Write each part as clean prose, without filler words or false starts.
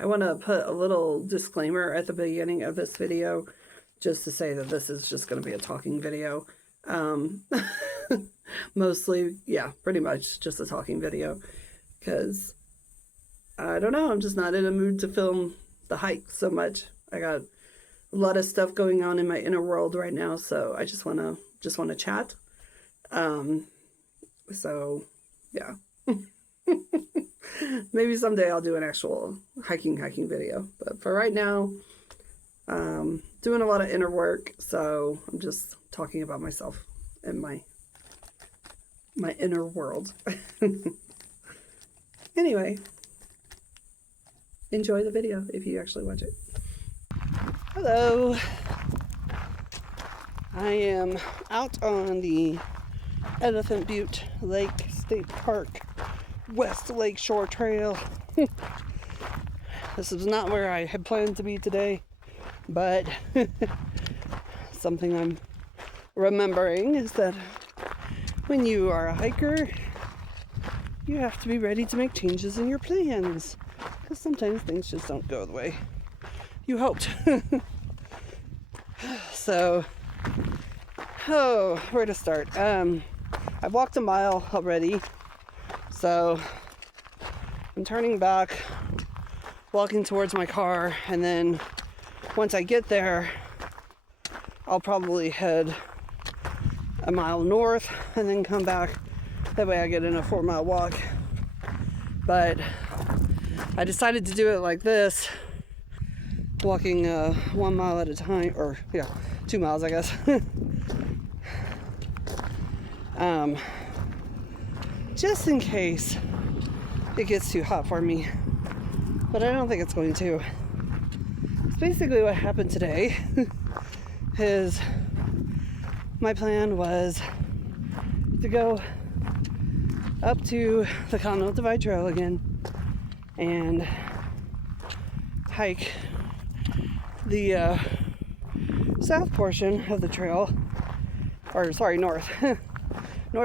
I want to put a little disclaimer at the beginning of this video just to say that this is just going to be a talking video. Um, Mostly, yeah, pretty much just a talking video because I don't know, I'm just not in a mood to film the hike so much. I got a lot of stuff going on in my inner world right now, so I just want to chat. Um, so yeah. Maybe someday I'll do an actual hiking video, but for right now, doing a lot of inner work, so I'm just talking about myself and my inner world. Anyway, enjoy the video if you actually watch it. Hello. I am out on the Elephant Butte Lake State Park West Lake Shore Trail. This is not where I had planned to be today, but something I'm remembering is that when you are a hiker, you have to be ready to make changes in your plans, because sometimes things just don't go the way you hoped. So, where to start? I've walked a mile already, so I'm turning back, walking towards my car, and then once I get there, I'll probably head a mile north and then come back. That way I get in a 4-mile walk. But I decided to do it like this, walking 1 mile at a time, or 2 miles, I guess. Just in case it gets too hot for me, but I don't think it's going to. It's basically what happened today. Is my plan was to go up to the Continental Divide Trail again and hike the south portion of the trail, or sorry, north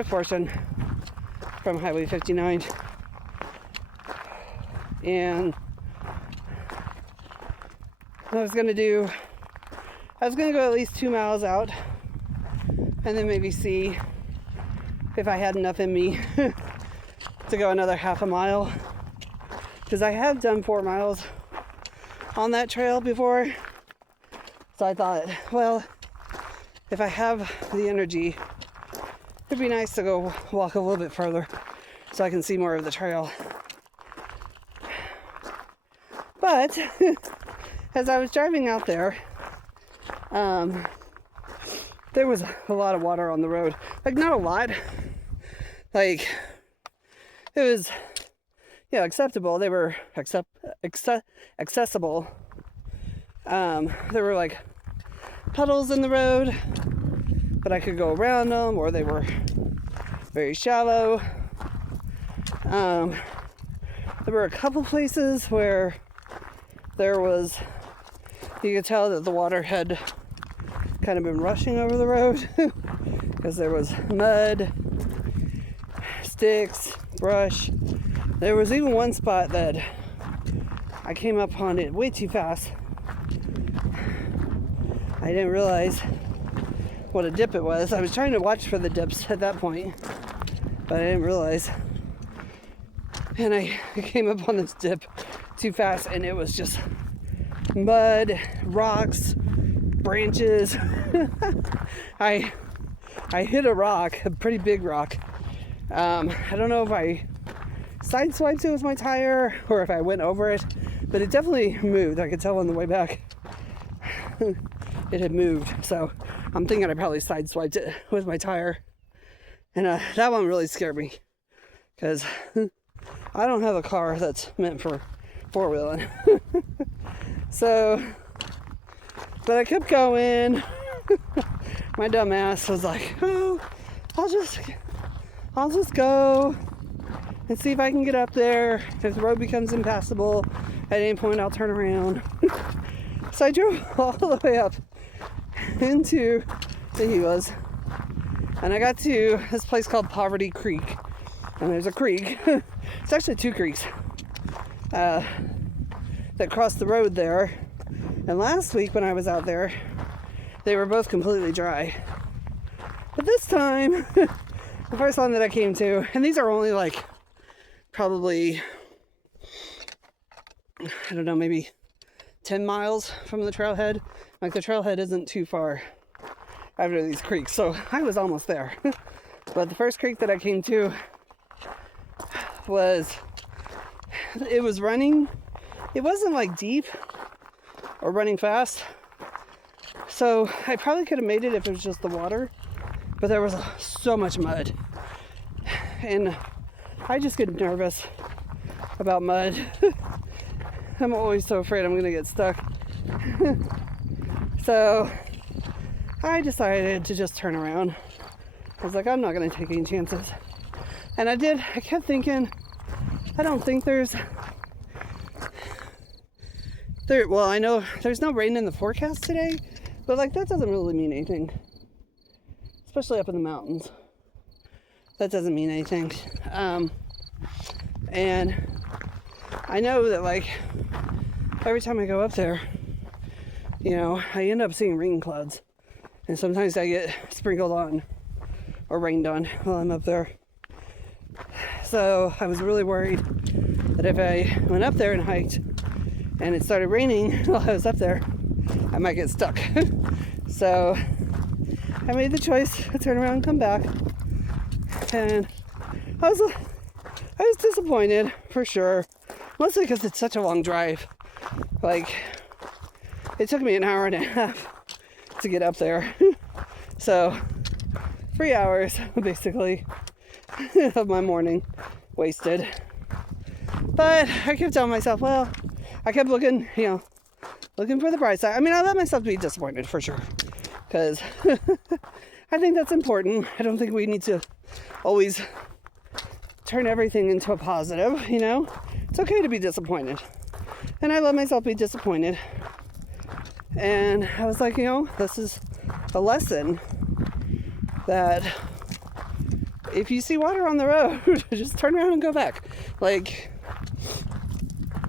portion from Highway 59. And I was gonna go at least 2 miles out and then maybe see if I had enough in me to go another half a mile, because I have done 4 miles on that trail before. So I thought, well, if I have the energy, it'd be nice to go walk a little bit further so I can see more of the trail. But as I was driving out there, there was a lot of water on the road. Like, not a lot. Like, it was, acceptable. They were accessible. There were like puddles in the road, but I could go around them, or they were very shallow. There were a couple places where you could tell that the water had kind of been rushing over the road because there was mud, sticks, brush. There was even one spot that I came up on it way too fast. I didn't realize what a dip it was. I was trying to watch for the dips at that point, but I didn't realize. And I came up on this dip too fast, and it was just mud, rocks, branches. I hit a rock, a pretty big rock. I don't know if I sideswiped it with my tire or if I went over it, but it definitely moved. I could tell on the way back it had moved. So I'm thinking I probably sideswiped it with my tire. And that one really scared me, because I don't have a car that's meant for four-wheeling. So, but I kept going. My dumb ass was like, oh, I'll just go and see if I can get up there. If the road becomes impassable, at any point I'll turn around. So I drove all the way up into the Gila, and I got to this place called Poverty Creek. And there's a creek. It's actually two creeks. that cross the road there. And last week when I was out there, they were both completely dry. But this time, the first one that I came to, and these are only like probably, I don't know, maybe 10 miles from the trailhead. Like the trailhead isn't too far after these creeks, so I was almost there. But the first creek that I came to it was running. It wasn't like deep or running fast, so I probably could have made it if it was just the water, but there was so much mud, and I just get nervous about mud. I'm always so afraid I'm gonna get stuck. So I decided to just turn around. I was like, I'm not gonna take any chances. And I kept thinking, I don't think well, I know there's no rain in the forecast today, but like that doesn't really mean anything. Especially up in the mountains. That doesn't mean anything. And I know that like every time I go up there, you know, I end up seeing rain clouds. And sometimes I get sprinkled on or rained on while I'm up there. So I was really worried that if I went up there and hiked and it started raining while I was up there, I might get stuck. So I made the choice to turn around and come back. And I was disappointed for sure. Mostly because it's such a long drive. Like, it took me an hour and a half to get up there. So 3 hours basically of my morning wasted. But I kept telling myself, well, I kept looking for the bright side. I mean, I let myself be disappointed for sure, because I think that's important. I don't think we need to always turn everything into a positive, you know? It's okay to be disappointed. And I let myself be disappointed. And I was like, this is a lesson that if you see water on the road, just turn around and go back. Like,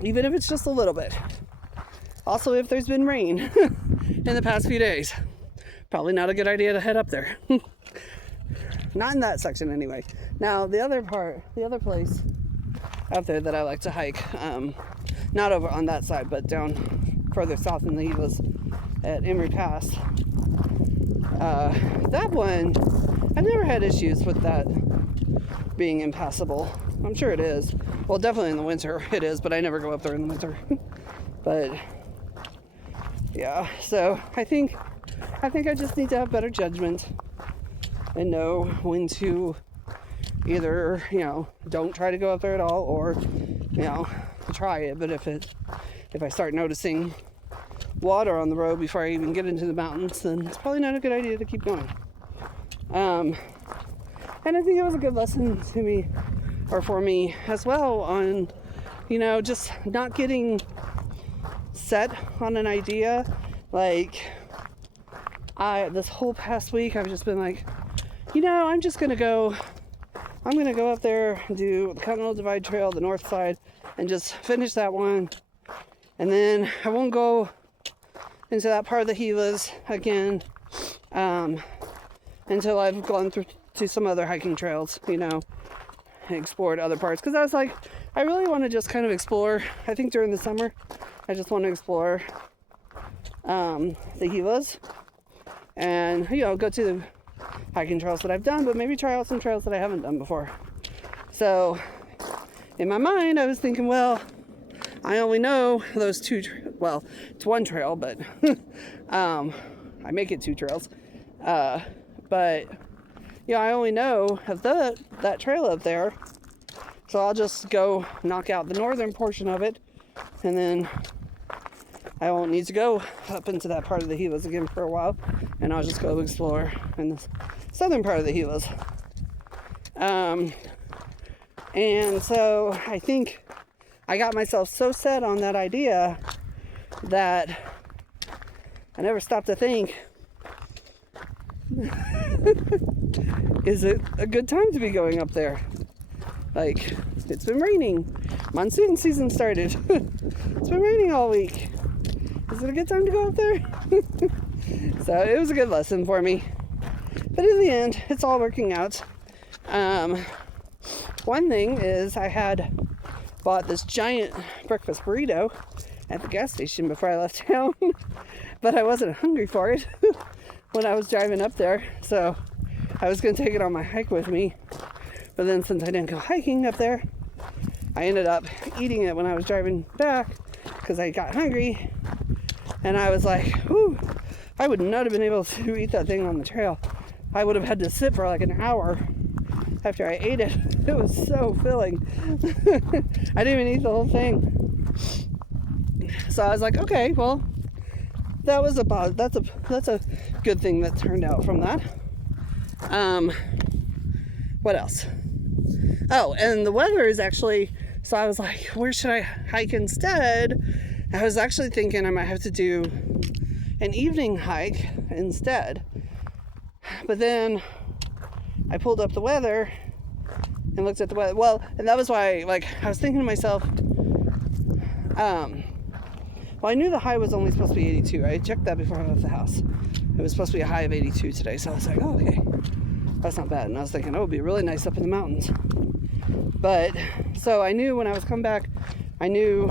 even if it's just a little bit. Also, if there's been rain in the past few days, probably not a good idea to head up there. Not in that section anyway. Now, the other place out there that I like to hike, not over on that side, but down further south in the Gila at Emery Pass. That one, I've never had issues with that being impassable. I'm sure it is. Well, definitely in the winter it is, but I never go up there in the winter. But yeah, so I think I just need to have better judgment and know when to either, don't try to go up there at all, or, try it. But if I start noticing water on the road before I even get into the mountains, then it's probably not a good idea to keep going. And I think it was a good lesson to me, or for me as well, on, just not getting set on an idea. Like, this whole past week, I've just been like, I'm going to go up there and do the Continental Divide Trail, the north side, and just finish that one. And then I won't go into that part of the Gilas again until I've gone through to some other hiking trails, and explored other parts. Because I was like, I really want to just kind of explore. I think during the summer, I just want to explore the Gilas and, go to the hiking trails that I've done, but maybe try out some trails that I haven't done before. So in my mind, I was thinking, well, I only know those two, well, it's one trail, but I make it two trails. But I only know of that trail up there. So I'll just go knock out the northern portion of it, and then I won't need to go up into that part of the Gilas again for a while, and I'll just go explore in the southern part of the Gilas. And so I think I got myself so set on that idea that I never stopped to think, is it a good time to be going up there? Like, it's been raining. monsoon season started. It's been raining all week. Is it a good time to go up there? So it was a good lesson for me. But in the end, it's all working out. One thing is I had bought this giant breakfast burrito at the gas station before I left town. But I wasn't hungry for it when I was driving up there. So I was going to take it on my hike with me. But then since I didn't go hiking up there, I ended up eating it when I was driving back because I got hungry. And I was like, whew, I would not have been able to eat that thing on the trail. I would have had to sit for like an hour after I ate it. It was so filling. I didn't even eat the whole thing. So I was like, okay, well, that's a good thing that turned out from that. What else? Oh, and the weather is actually, so I was like, where should I hike instead? I was actually thinking I might have to do an evening hike instead. But then I pulled up the weather and looked at the weather. Well, and that was why, like, I was thinking to myself, well, I knew the high was only supposed to be 82. I checked that before I left the house. It was supposed to be a high of 82 today. So I was like, oh, okay, that's not bad. And I was thinking, oh, it would be really nice up in the mountains. But, so I knew when I was coming back, I knew,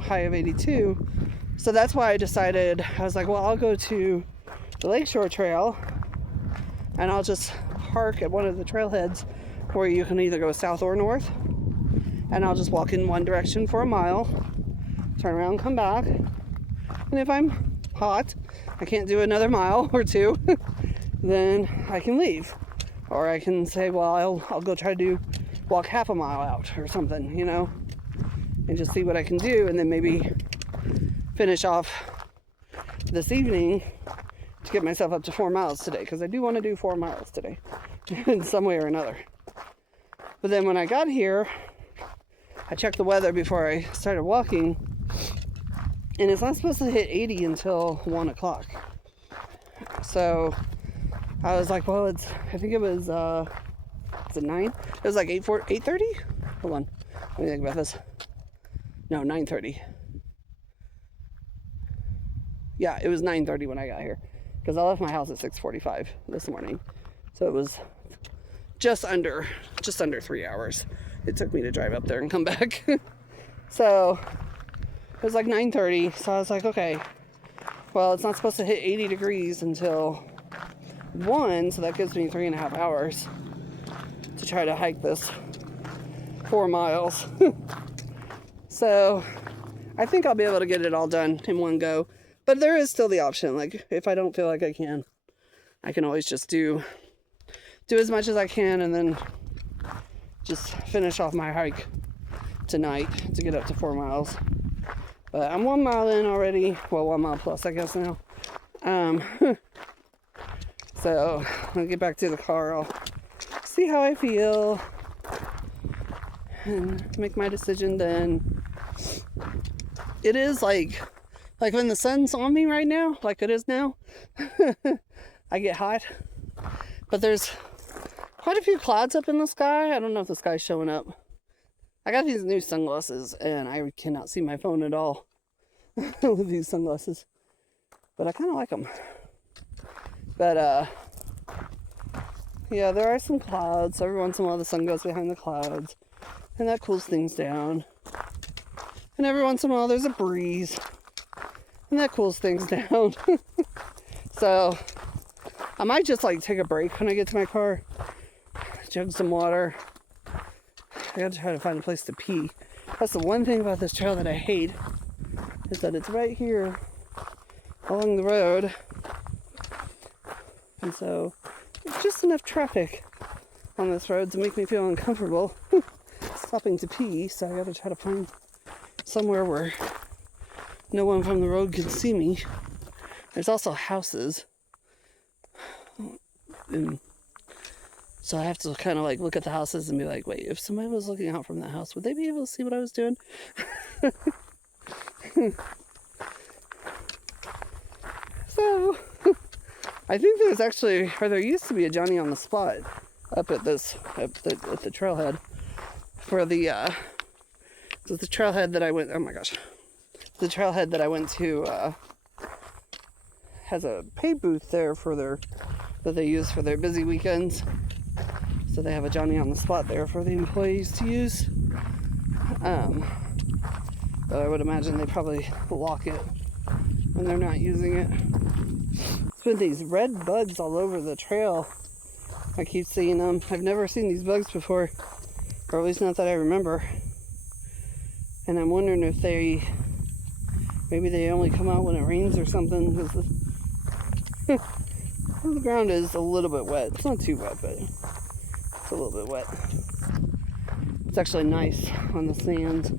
high of 82. So that's why I decided, I was like, well, I'll go to the Lakeshore Trail and I'll just park at one of the trailheads where you can either go south or north. And I'll just walk in one direction for a mile, turn around, come back. And if I'm hot, I can't do another mile or two, then I can leave. Or I can say, well, I'll go try to walk half a mile out or something, and just see what I can do, and then maybe finish off this evening to get myself up to 4 miles today, because I do want to do 4 miles today in some way or another. But then when I got here, I checked the weather before I started walking, and it's not supposed to hit 80 until 1 o'clock. So I was like, well, I think it was, is it 9? It was like 8:30? Hold on, let me think about this. No, 9:30. Yeah, it was 9:30 when I got here, because I left my house at 6:45 this morning. So it was just under 3 hours it took me to drive up there and come back. So it was like 9:30. So I was like, okay, well, it's not supposed to hit 80 degrees until 1, so that gives me 3.5 hours to try to hike this 4 miles. So I think I'll be able to get it all done in one go. But there is still the option, like, if I don't feel like I can always just do as much as I can and then just finish off my hike tonight to get up to 4 miles. But I'm 1 mile in already. Well, 1 mile plus, I guess, now. So when I get back to the car, I'll see how I feel and make my decision then. It is like when the sun's on me right now, like it is now, I get hot. But there's quite a few clouds up in the sky. I don't know if the sky's showing up. I got these new sunglasses and I cannot see my phone at all with these sunglasses. But I kind of like them. But, yeah, there are some clouds. Every once in a while the sun goes behind the clouds. And that cools things down. And every once in a while there's a breeze. And that cools things down. So, I might just like take a break when I get to my car. Chug some water. I gotta try to find a place to pee. That's the one thing about this trail that I hate. Is that it's right here along the road. And so, there's just enough traffic on this road to make me feel uncomfortable stopping to pee. So I gotta try to find somewhere where no one from the road can see me. There's also houses. And so I have to kind of like look at the houses and be like, wait, if somebody was looking out from that house, would they be able to see what I was doing? So I think there's actually, or there used to be a Johnny on the Spot up at the trailhead for the So the trailhead that I went, oh my gosh, the trailhead that I went to has a pay booth there for that they use for their busy weekends. So they have a Johnny on the spot there for the employees to use. But I would imagine they probably lock it when they're not using it. There's been these red bugs all over the trail. I keep seeing them. I've never seen these bugs before, or at least not that I remember. And I'm wondering if maybe they only come out when it rains or something, because the ground is a little bit wet. It's not too wet, but it's a little bit wet. It's actually nice on the sand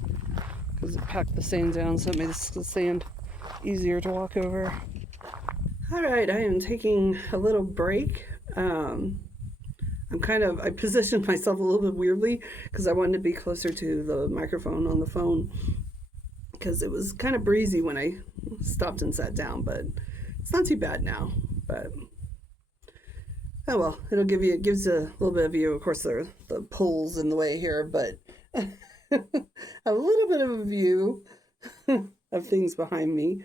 because it packed the sand down, so it made the sand easier to walk over. All right, I am taking a little break. I positioned myself a little bit weirdly because I wanted to be closer to the microphone on the phone because it was kind of breezy when I stopped and sat down, but it's not too bad now. But oh well, it gives a little bit of view. Of course, there are the poles in the way here, but a little bit of a view of things behind me.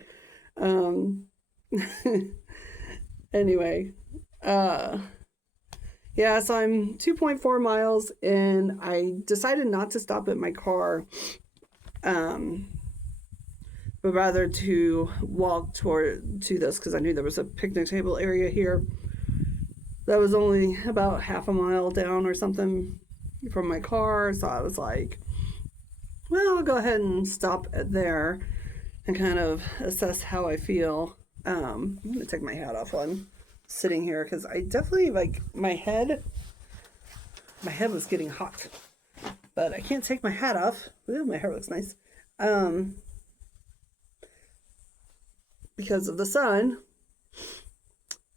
Anyway, yeah, so I'm 2.4 miles and I decided not to stop at my car, but rather to walk to this because I knew there was a picnic table area here that was only about half a mile down or something from my car. So I was like, well, I'll go ahead and stop there and kind of assess how I feel. I'm going to take my hat off while I'm sitting here because I definitely, like, my head was getting hot, but I can't take my hat off. Ooh, my hair looks nice. Because of the sun.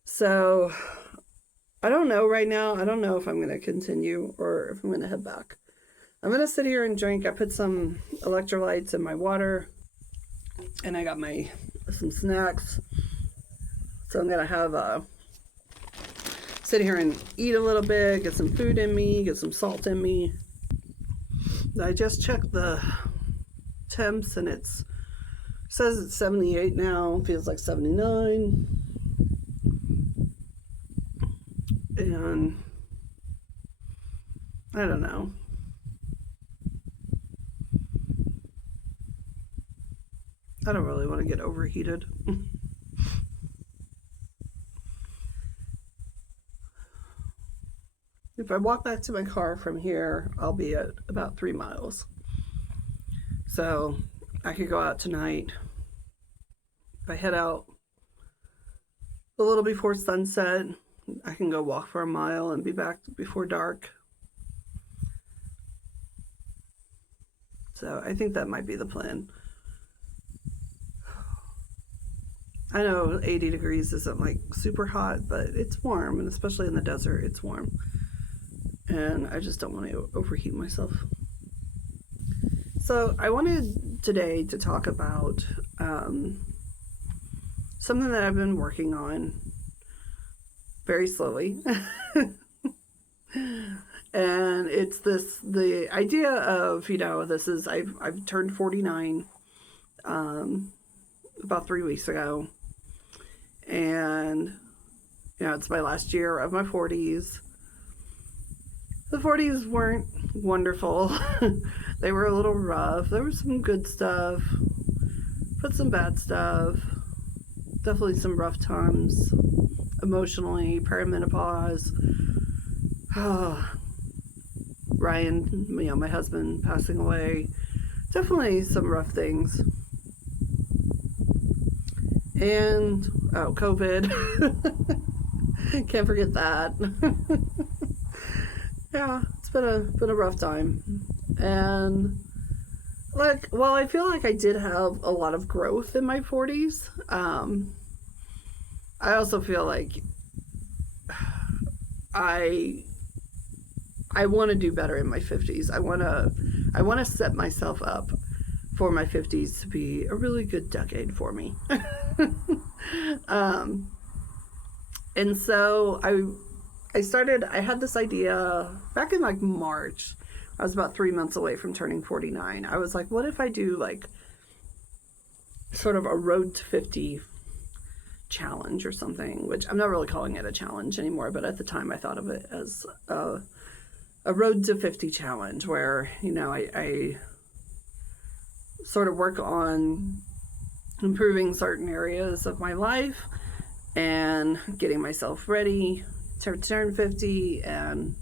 So I don't know right now. I don't know if I'm going to continue or if I'm going to head back. I'm going to sit here and drink. I put some electrolytes in my water and I got some snacks. So I'm going to have sit here and eat a little bit, get some food in me, get some salt in me. I just checked the temps and it says it's 78 now, feels like 79. And I don't know. I don't really want to get overheated. If I walk back to my car from here, I'll be at about 3 miles. So I could go out tonight. If I head out a little before sunset, I can go walk for a mile and be back before dark. So I think that might be the plan. I know 80 degrees isn't like super hot, but it's warm, and especially in the desert, it's warm. And I just don't want to overheat myself. So I wanted today to talk about something that I've been working on very slowly. And it's the idea of, I've turned 49 about 3 weeks ago. And, it's my last year of my 40s. The 40s weren't wonderful. They were a little rough. There was some good stuff, but some bad stuff. Definitely some rough times emotionally, perimenopause. Ryan, my husband, passing away. Definitely some rough things. And, COVID. Can't forget that. Yeah, it's been a rough time. And while I feel like I did have a lot of growth in my 40s, I also feel like I want to do better in my 50s. I want to set myself up for my 50s to be a really good decade for me. And so I had this idea back in like March, I was about 3 months away from turning 49. I was like, what if I do like sort of a road to 50 challenge or something, which I'm not really calling it a challenge anymore, but at the time I thought of it as a road to 50 challenge where, you know, I sort of work on improving certain areas of my life and getting myself ready to turn 50, and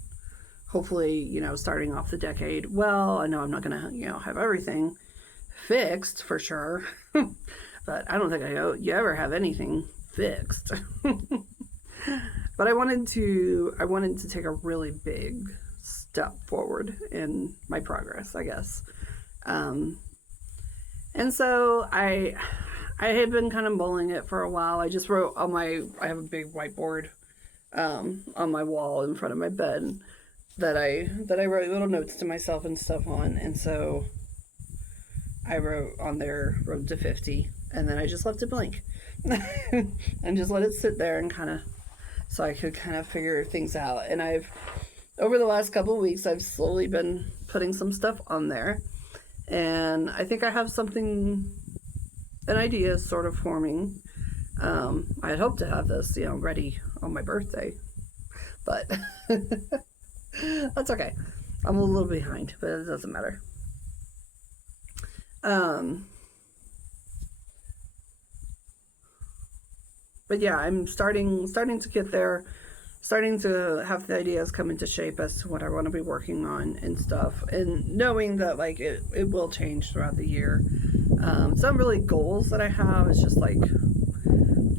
hopefully, you know, starting off the decade well. I know I'm not going to, you know, have everything fixed for sure, but I don't think you ever have anything fixed. But I wanted to take a really big step forward in my progress, I guess. And so I had been kind of mulling it for a while. I just wrote on I have a big whiteboard on my wall in front of my bed that I wrote little notes to myself and stuff on. And so I wrote on there road to 50, and then I just left it blank and just let it sit there and kind of, so I could kind of figure things out. And over the last couple of weeks, I've slowly been putting some stuff on there, and I think I have an idea sort of forming. I had hoped to have this, you know, ready on my birthday, but that's okay. I'm a little behind, but it doesn't matter. But yeah, I'm starting to get there, starting to have the ideas come into shape as to what I want to be working on and stuff, and knowing that like it will change throughout the year. Some really goals that I have is just like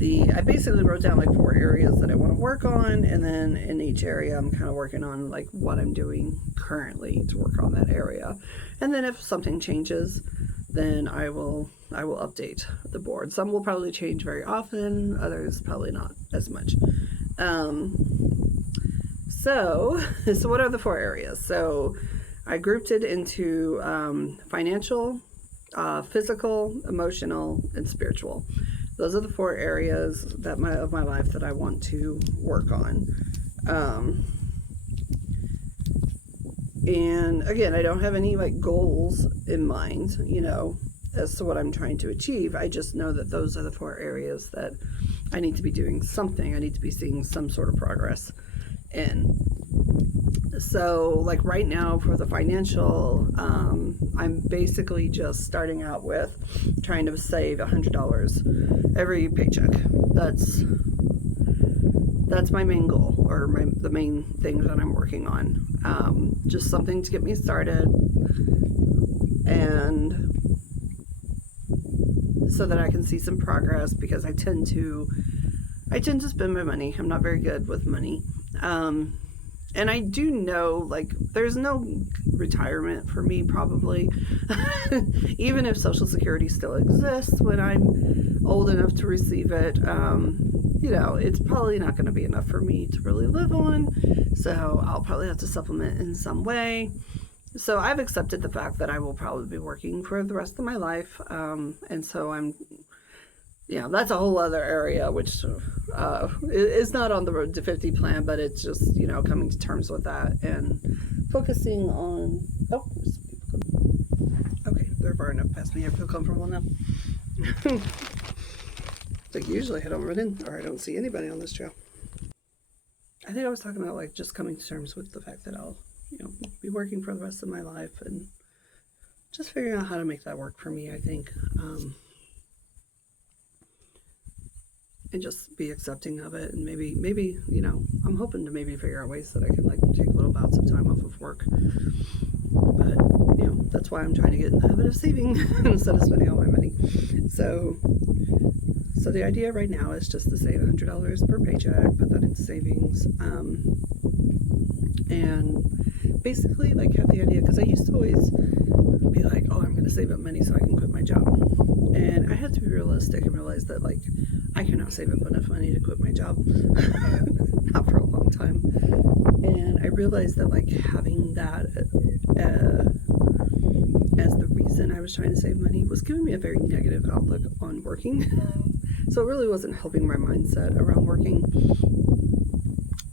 I basically wrote down like 4 areas that I want to work on, and then in each area I'm kind of working on like what I'm doing currently to work on that area. And then if something changes, then I will update the board. Some will probably change very often, others probably not as much. So what are the 4 areas? So I grouped it into financial, physical, emotional, and spiritual. Those are the 4 areas of my life that I want to work on. And again, I don't have any like goals in mind, you know, as to what I'm trying to achieve. I just know that those are the 4 areas that I need to be doing something. I need to be seeing some sort of progress in. So like right now for the financial, I'm basically just starting out with trying to save $100 every paycheck. That's my main goal, or the main thing that I'm working on. Just something to get me started, and so that I can see some progress, because I tend to spend my money. I'm not very good with money. And I do know, like, there's no retirement for me, probably. Even if Social Security still exists when I'm old enough to receive it, you know, it's probably not going to be enough for me to really live on. So I'll probably have to supplement in some way. So I've accepted the fact that I will probably be working for the rest of my life. And so that's a whole other area, which is not on the road to 50 plan, but it's just, you know, coming to terms with that and focusing on, okay, they're far enough past me. I feel comfortable now. Like usually I don't run in, or I don't see anybody on this trail. I think I was talking about like just coming to terms with the fact that I'll, you know, be working for the rest of my life, and just figuring out how to make that work for me, I think. And just be accepting of it, and maybe, you know, I'm hoping to maybe figure out ways that I can like take little bouts of time off of work. But, you know, that's why I'm trying to get in the habit of saving instead of spending all my money. So the idea right now is just to save $100 per paycheck, put that into savings, and basically like have the idea, because I used to always be like, oh, I'm going to save up money so I can quit my job. And I had to be realistic and realize that like I cannot save up enough money to quit my job. Not for a long time. And I realized that like having that as the reason I was trying to save money was giving me a very negative outlook on working. So it really wasn't helping my mindset around working.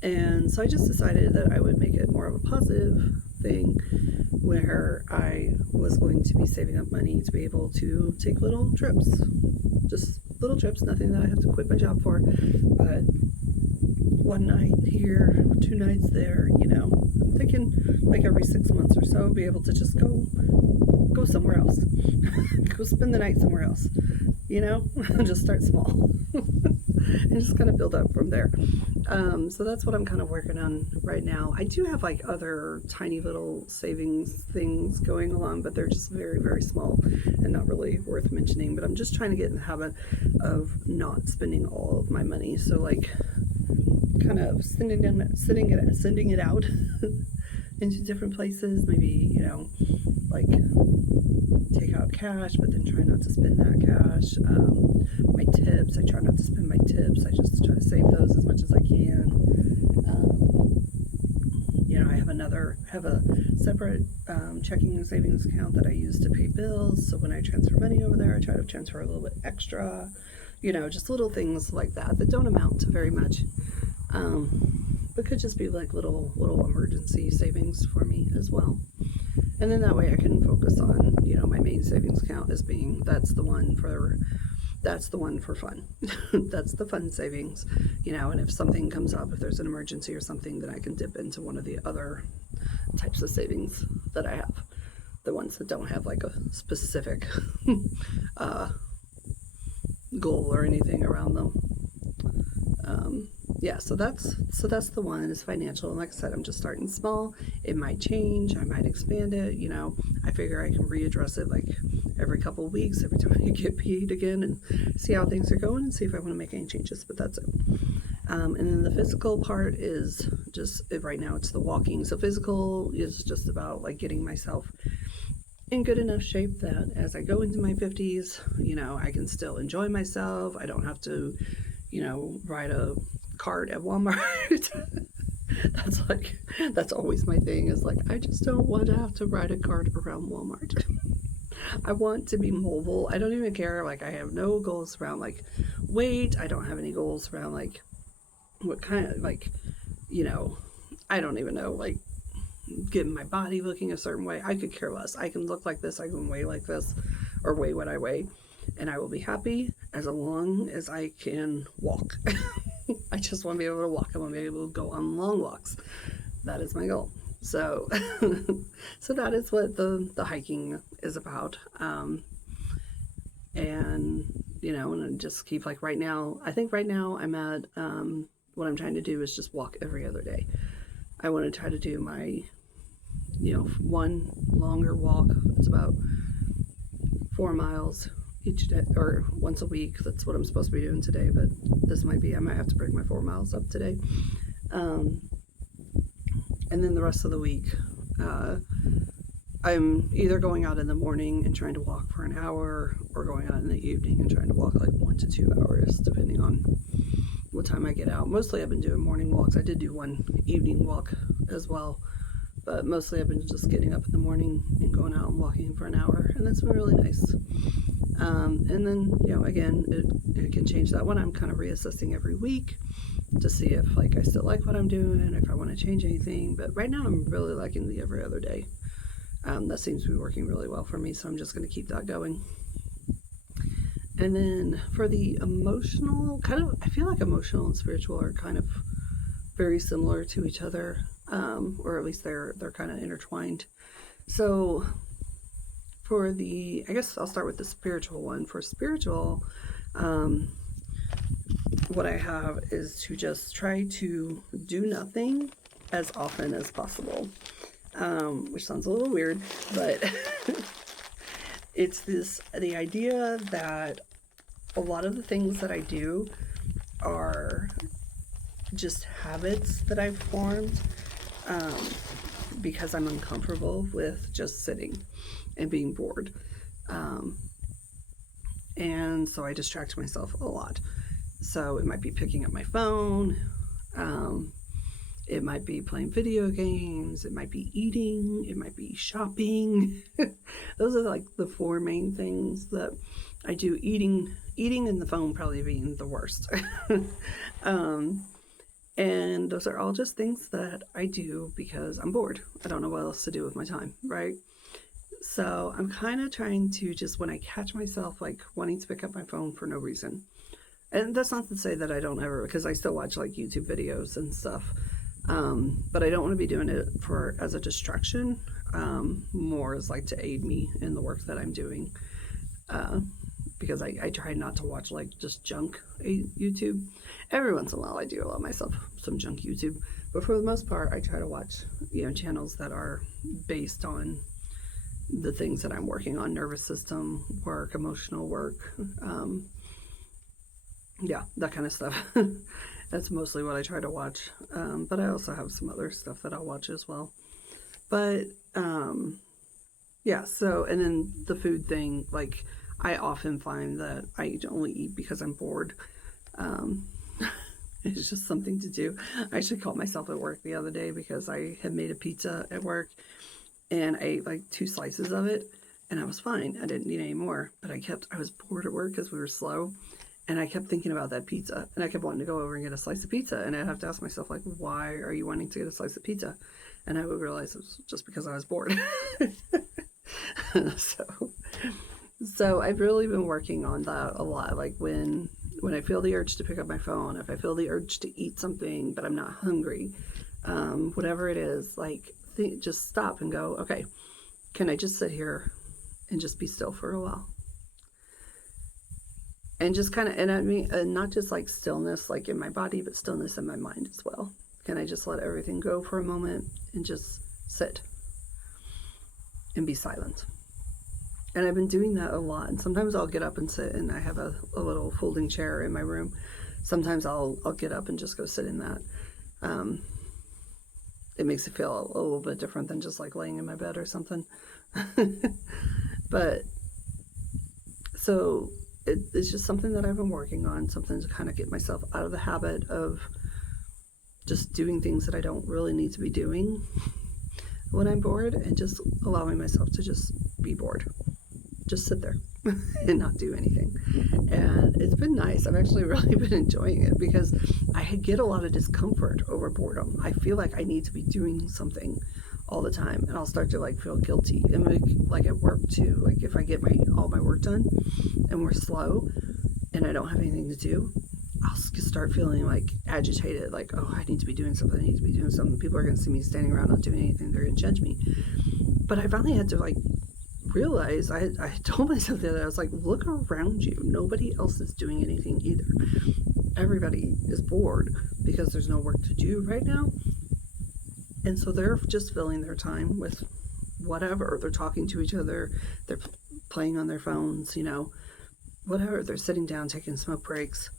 And so I just decided that I would make it more of a positive thing where I was going to be saving up money to be able to take little trips. Just little trips, nothing that I have to quit my job for, but one night here, 2 nights there, you know. I'm thinking like every 6 months or so, be able to just go somewhere else. Go spend the night somewhere else, you know. Just start small and just kind of build up from there. So that's what I'm kind of working on right now. I do have like other tiny little savings things going along, but they're just very, very small and not really worth mentioning. But I'm just trying to get in the habit of not spending all of my money. So like kind of sending it out into different places. Maybe, you know, like take out cash, but then try not to spend that cash. My tips, I try not to spend my tips. I just try to save those as much as I can. You know, I have a separate checking and savings account that I use to pay bills. So when I transfer money over there, I try to transfer a little bit extra. You know, just little things like that don't amount to very much. But could just be like little emergency savings for me as well. And then that way I can focus on, you know, my main savings account as being, that's the one for fun. That's the fun savings, you know, and if something comes up, if there's an emergency or something, then I can dip into one of the other types of savings that I have. The ones that don't have like a specific goal or anything around them. Yeah, so that's the one, is financial. And like I said, I'm just starting small. It might change, I might expand it, you know. I figure I can readdress it like every couple of weeks, every time I get paid again, and see how things are going and see if I want to make any changes, but that's it. And then the physical part is just, right now it's the walking. So physical is just about like getting myself in good enough shape that as I go into my 50s, you know, I can still enjoy myself. I don't have to, you know, ride a cart at Walmart. That's always my thing, is like, I just don't want to have to ride a cart around Walmart. I want to be mobile. I don't even care. Like, I have no goals around like weight. I don't have any goals around like what kind of, like, you know, I don't even know, like getting my body looking a certain way. I could care less. I can look like this, I can weigh like this, or weigh what I weigh, and I will be happy as long as I can walk. I just want to be able to walk. I want to be able to go on long walks. That is my goal. So so that is what the hiking is about. And you know, and just keep, like, right now, I think right now I'm at what I'm trying to do is just walk every other day. I want to try to do my, you know, one longer walk. It's about 4 miles each day, or once a week. That's what I'm supposed to be doing today, but this might be, I might have to break my 4 miles up today. And then the rest of the week, I'm either going out in the morning and trying to walk for an hour, or going out in the evening and trying to walk like 1 to 2 hours, depending on what time I get out. Mostly I've been doing morning walks. I did do one evening walk as well, but mostly I've been just getting up in the morning and going out and walking for an hour, and that's been really nice. And then, you know, again, it can change. That one I'm kind of reassessing every week to see if, like, I still like what I'm doing, if I want to change anything. But right now I'm really liking the every other day. That seems to be working really well for me, so I'm just going to keep that going. And then for the emotional, kind of, I feel like emotional and spiritual are kind of very similar to each other, or at least they're kind of intertwined. So for the, I guess I'll start with the spiritual one. For spiritual, what I have is to just try to do nothing as often as possible, which sounds a little weird, but it's the idea that a lot of the things that I do are just habits that I've formed, because I'm uncomfortable with just sitting and being bored. And so I distract myself a lot. So it might be picking up my phone, it might be playing video games, it might be eating, it might be shopping. Those are like the 4 main things that I do. Eating and the phone probably being the worst. And those are all just things that I do because I'm bored. I don't know what else to do with my time, right? So I'm kind of trying to just, when I catch myself like wanting to pick up my phone for no reason, and that's not to say that I don't ever, because I still watch like YouTube videos and stuff, but I don't want to be doing it for as a distraction, more as like to aid me in the work that I'm doing, because I try not to watch like just junk YouTube. Every once in a while I do allow myself some junk YouTube, but for the most part I try to watch, channels that are based on the things that I'm working on: nervous system work, emotional work, yeah, that kind of stuff. That's mostly what I try to watch, but I also have some other stuff that I'll watch as well. But yeah, so, and then the food thing, like, I often find that I only eat because I'm bored. um, it's just something to do. I actually caught myself at work the other day because I had made a pizza at work and I ate like 2 slices of it, and I was fine. I didn't need any more, but I was bored at work because we were slow, and I kept thinking about that pizza, and I kept wanting to go over and get a slice of pizza, and I'd have to ask myself, like, why are you wanting to get a slice of pizza? And I would realize it was just because I was bored. so I've really been working on that a lot. Like when I feel the urge to pick up my phone, if I feel the urge to eat something but I'm not hungry, whatever it is, like, just stop and go, okay, can I just sit here and just be still for a while? And just kind of, and I mean, not just like stillness like in my body, but stillness in my mind as well. Can I just let everything go for a moment and just sit and be silent? And I've been doing that a lot. And sometimes I'll get up and sit, and I have a little folding chair in my room. Sometimes I'll get up and just go sit in that. It makes it feel a little bit different than just like laying in my bed or something. But so it's just something that I've been working on, something to kind of get myself out of the habit of just doing things that I don't really need to be doing when I'm bored, and just allowing myself to just be bored. Just sit there and not do anything. And it's been nice. I've actually really been enjoying it because I get a lot of discomfort over boredom. I feel like I need to be doing something all the time, and I'll start to like feel guilty. And like at work too, like if I get all my work done and we're slow and I don't have anything to do, I'll start feeling like agitated, like, oh, I need to be doing something, I need to be doing something. People are going to see me standing around not doing anything, they're going to judge me. But I finally had to like realize, I told myself that I was like, look around you, nobody else is doing anything either. Everybody is bored because there's no work to do right now, and so they're just filling their time with whatever. They're talking to each other, they're playing on their phones, whatever. They're sitting down taking smoke breaks,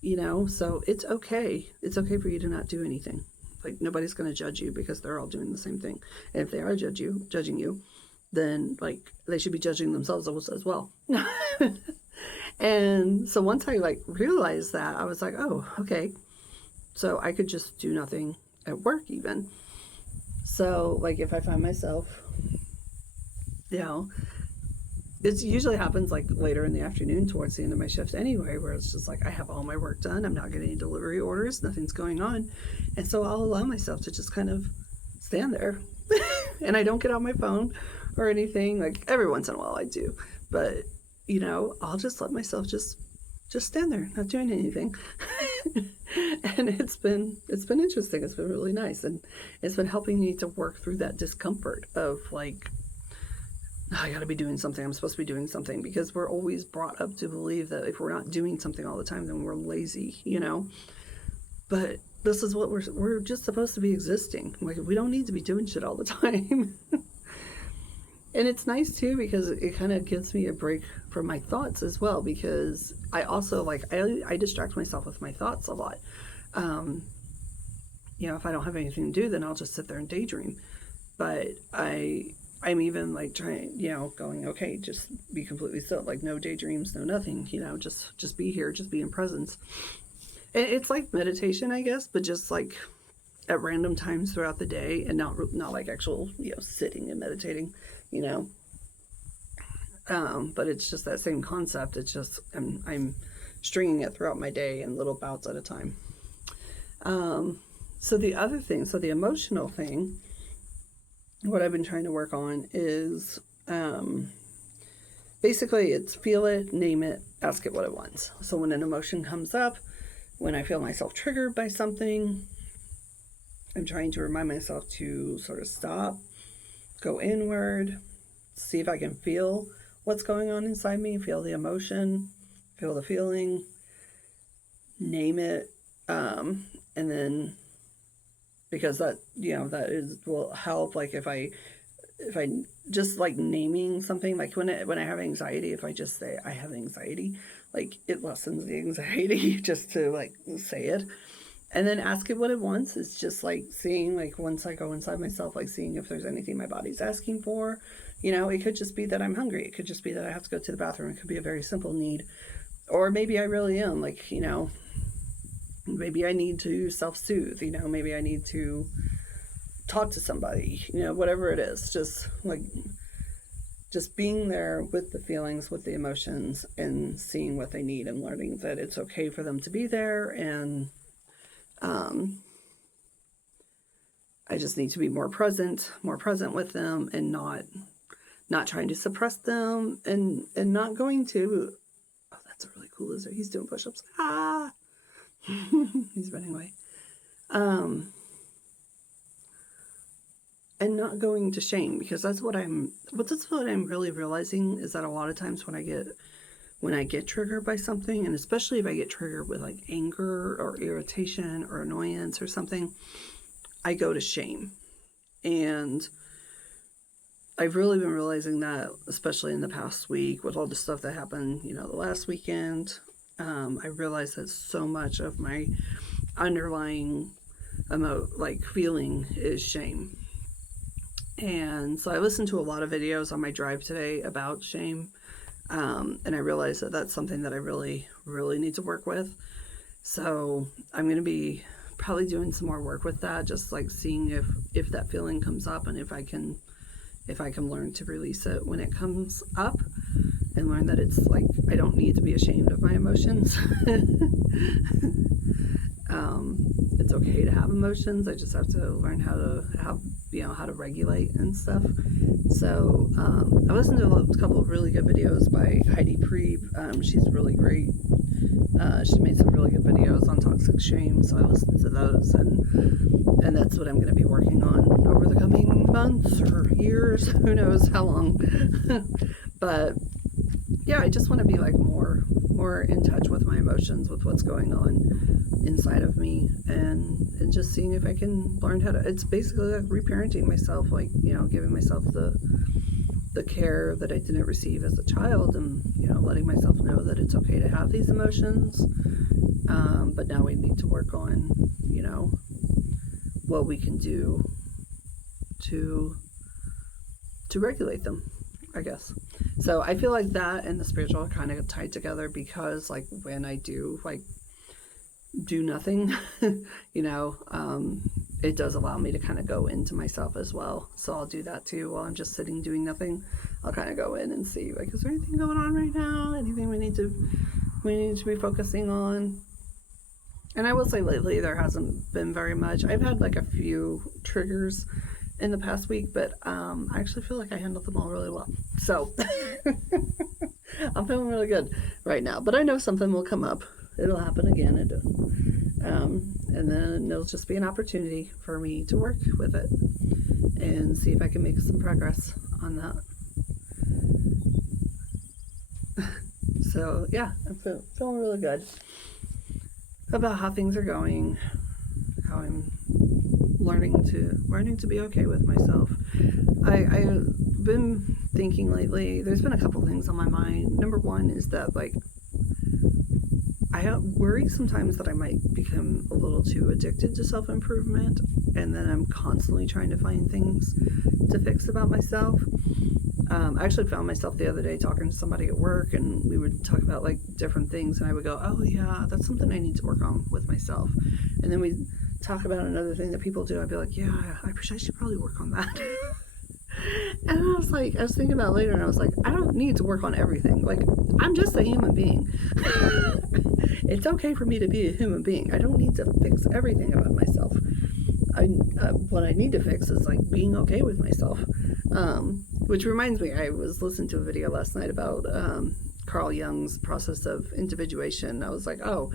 so it's okay for you to not do anything. Like, nobody's going to judge you because they're all doing the same thing. And if they are judging you, then like they should be judging themselves as well. And so once I like realized that, I was like, oh, okay, so I could just do nothing at work even. So like if I find myself, it usually happens like later in the afternoon towards the end of my shift anyway, where it's just like I have all my work done, I'm not getting any delivery orders, nothing's going on, and so I'll allow myself to just kind of stand there. And I don't get on my phone or anything. Like every once in a while I do, but I'll just let myself just stand there not doing anything. And it's been interesting. It's been really nice, and it's been helping me to work through that discomfort of like, I gotta be doing something, I'm supposed to be doing something, because we're always brought up to believe that if we're not doing something all the time, then we're lazy, but this is what we're just supposed to be existing. Like, we don't need to be doing shit all the time. And it's nice too because it kind of gives me a break from my thoughts as well, because I also like I distract myself with my thoughts a lot. If I don't have anything to do, then I'll just sit there and daydream. But I'm even like trying, going, okay, just be completely still, like no daydreams, no nothing, just be here, just be in presence. And it's like meditation, I guess, but just like at random times throughout the day, and not like actual, sitting and meditating, but it's just that same concept. It's just I'm stringing it throughout my day in little bouts at a time. So the other thing, so the emotional thing, what I've been trying to work on is basically it's feel it, name it, ask it what it wants. So when an emotion comes up, when I feel myself triggered by something, I'm trying to remind myself to sort of stop, go inward, see if I can feel what's going on inside me, feel the emotion, feel the feeling, name it, and then because that will help. Like if I just like naming something, like when I have anxiety, if I just say I have anxiety, like it lessens the anxiety just to like say it. And then ask it what it wants. It's just like seeing, like once I go inside myself, like seeing if there's anything my body's asking for. It could just be that I'm hungry. It could just be that I have to go to the bathroom. It could be a very simple need. Or maybe I really am, like, maybe I need to self-soothe, maybe I need to talk to somebody, whatever it is. Just being there with the feelings, with the emotions, and seeing what they need and learning that it's okay for them to be there. And I just need to be more present with them, and not trying to suppress them, and not going to, oh, that's a really cool lizard. He's doing push-ups. Ah, he's running away. And not going to shame, because that's what I'm really realizing, is that a lot of times when I get triggered by something, and especially if I get triggered with like anger or irritation or annoyance or something, I go to shame. And I've really been realizing that, especially in the past week with all the stuff that happened, the last weekend. I realized that so much of my underlying feeling is shame. And so I listened to a lot of videos on my drive today about shame. And I realized that that's something that I really, really need to work with. So I'm going to be probably doing some more work with that, just like seeing if that feeling comes up, and if I can learn to release it when it comes up, and learn that it's like, I don't need to be ashamed of my emotions. It's okay to have emotions. I just have to learn how to regulate and stuff. So I listened to a couple of really good videos by Heidi Priebe. She's really great. She made some really good videos on toxic shame, so I listened to those, and that's what I'm going to be working on over the coming months or years. Who knows how long. But yeah, I just want to be like more in touch with my emotions, with what's going on inside of me, and just seeing if I can learn how to, it's basically like reparenting myself, like, giving myself the care that I didn't receive as a child, and, letting myself know that it's okay to have these emotions. But now we need to work on, what we can do to regulate them, I guess. So I feel like that and the spiritual are kind of tied together, because like when I do do nothing, it does allow me to kind of go into myself as well. So I'll do that too while I'm just sitting doing nothing. I'll kind of go in and see, like, is there anything going on right now? Anything we need to be focusing on? And I will say lately there hasn't been very much. I've had like a few triggers in the past week, but I actually feel like I handled them all really well. So I'm feeling really good right now. But I know something will come up. It'll happen again. And then it'll just be an opportunity for me to work with it and see if I can make some progress on that. So yeah, I'm feeling really good about how things are going, how I'm learning to be okay with myself. I've been thinking lately, there's been a couple things on my mind. Number one is that, like, I worry sometimes that I might become a little too addicted to self-improvement, and then I'm constantly trying to find things to fix about myself. I actually found myself the other day talking to somebody at work, and we would talk about like different things, and I would go, oh yeah, that's something I need to work on with myself. And then we'd talk about another thing that people do. I'd be like, yeah, I should probably work on that. And I was thinking about it later, and I was like, I don't need to work on everything. Like, I'm just a human being. It's okay for me to be a human being. I don't need to fix everything about myself. What I need to fix is like being okay with myself. Which reminds me, I was listening to a video last night about Carl Jung's process of individuation. I was like, oh,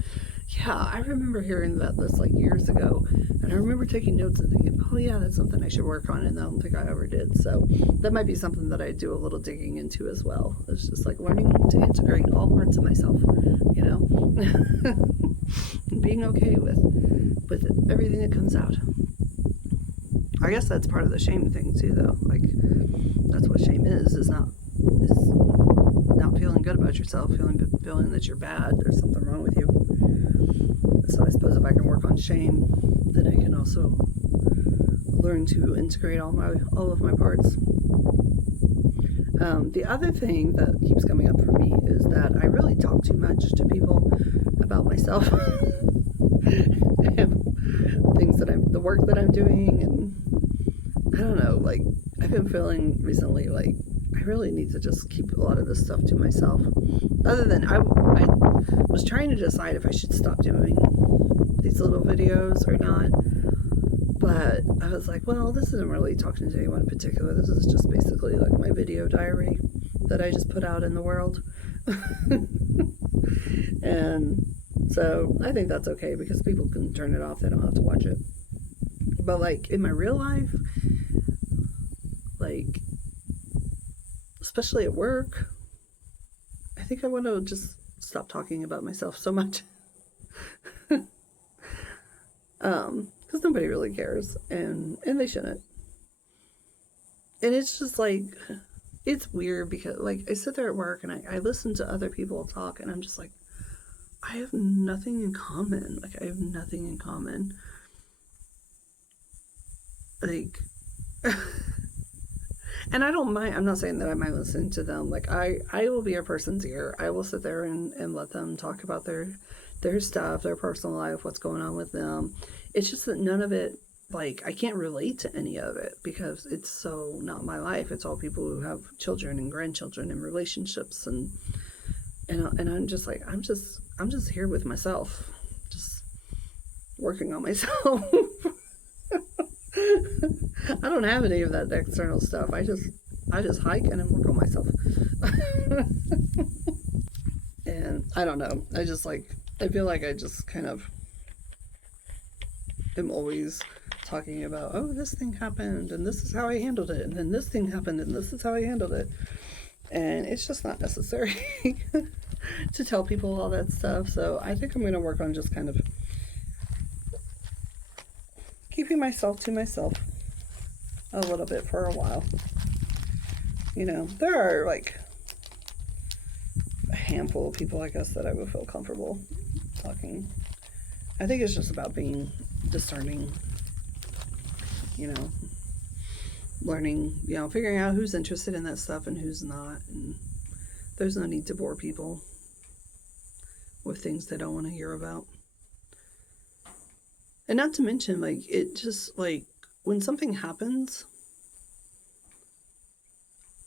yeah, I remember hearing about this like years ago. And I remember taking notes and thinking, oh, yeah, that's something I should work on. And I don't think I ever did. So that might be something that I do a little digging into as well. It's just like learning to integrate all parts of myself, you know, and being okay with everything that comes out. I guess that's part of the shame thing too, though. Like, that's what shame is not feeling good about yourself, feeling that you're bad, there's something wrong with you. So I suppose if I can work on shame, then I can also learn to integrate all of my parts. The other thing that keeps coming up for me is that I really talk too much to people about myself. Things that the work that I'm doing, and I don't know, like, I've been feeling recently like I really need to just keep a lot of this stuff to myself. Other than I was trying to decide if I should stop doing these little videos or not, but I was like, well, this isn't really talking to anyone in particular. This is just basically like my video diary that I just put out in the world. And so I think that's okay because people can turn it off. They don't have to watch it. But like in my real life, like especially at work, I think I want to just stop talking about myself so much. Because nobody really cares, and they shouldn't. And it's just like, it's weird because like I sit there at work and I listen to other people talk and I'm just like, I have nothing in common. Like, I have nothing in common. Like, and I don't mind. I'm not saying that I mind listening to them. Like, I will be a person's ear. I will sit there and let them talk about their stuff, their personal life, what's going on with them. It's just that none of it, like, I can't relate to any of it because it's so not my life. It's all people who have children and grandchildren and relationships and I'm just like, I'm just here with myself, just working on myself. I don't have any of that external stuff. I just hike and work on myself. And I don't know. I feel like I just kind of am always talking about, oh, this thing happened and this is how I handled it, and then this thing happened and this is how I handled it. And it's just not necessary to tell people all that stuff. So I think I'm going to work on just kind of keeping myself to myself a little bit for a while. You know, there are like a handful of people, I guess, that I would feel comfortable talking. I think it's just about being discerning, you know, learning, you know, figuring out who's interested in that stuff and who's not. And there's no need to bore people with things they don't want to hear about. And not to mention, like, it just, like, when something happens,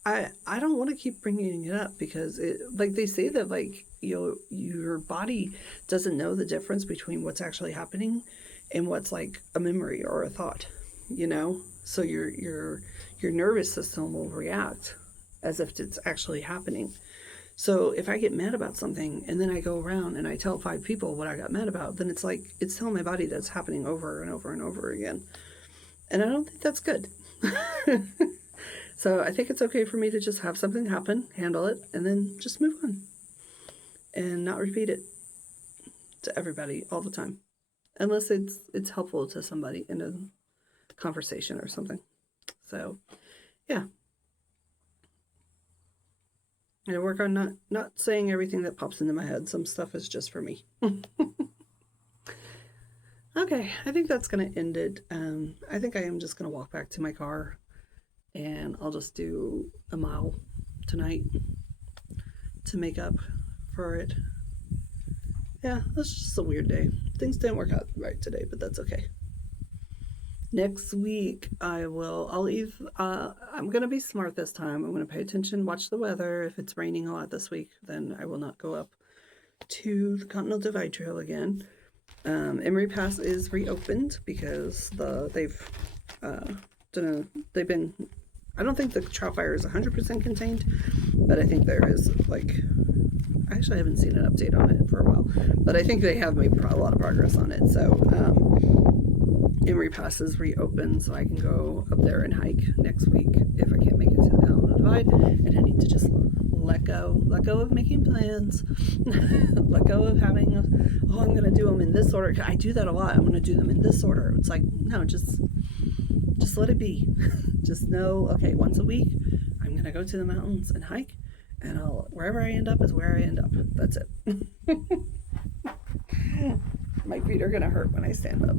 I don't want to keep bringing it up because it, like, they say that, like, your body doesn't know the difference between what's actually happening and what's like a memory or a thought, you know? So your nervous system will react as if it's actually happening. So if I get mad about something and then I go around and I tell 5 people what I got mad about, then it's like, it's telling my body that's happening over and over and over again. And I don't think that's good. So I think it's okay for me to just have something happen, handle it, and then just move on. And not repeat it to everybody all the time. Unless it's helpful to somebody in a conversation or something. So, yeah. I work on not saying everything that pops into my head. Some stuff is just for me. Okay, I think that's going to end it. I think I am just going to walk back to my car and I'll just do a mile tonight to make up for it. Yeah, that's just a weird day. Things didn't work out right today, but that's okay. Next week, I'll leave. I'm going to be smart this time. I'm going to pay attention, watch the weather. If it's raining a lot this week, then I will not go up to the Continental Divide Trail again. Emery Pass is reopened because they've been, I don't think the trout fire is 100% contained, but I think there is, like, actually I haven't seen an update on it for a while, but I think they have made a lot of progress on it. So Emery Pass is reopened, so I can go up there and hike next week if I can't make it to the Continental Divide, and I need to just let go of making plans, let go of having I'm gonna do them in this order. I do that a lot. I'm gonna do them in this order. It's like, no, just let it be. Just know, okay, once a week I'm gonna go to the mountains and hike, and wherever I end up is where I end up. That's it. My feet are gonna hurt when I stand up.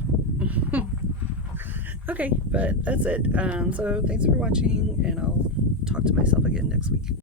Okay, but that's it. So thanks for watching, and I'll talk to myself again next week.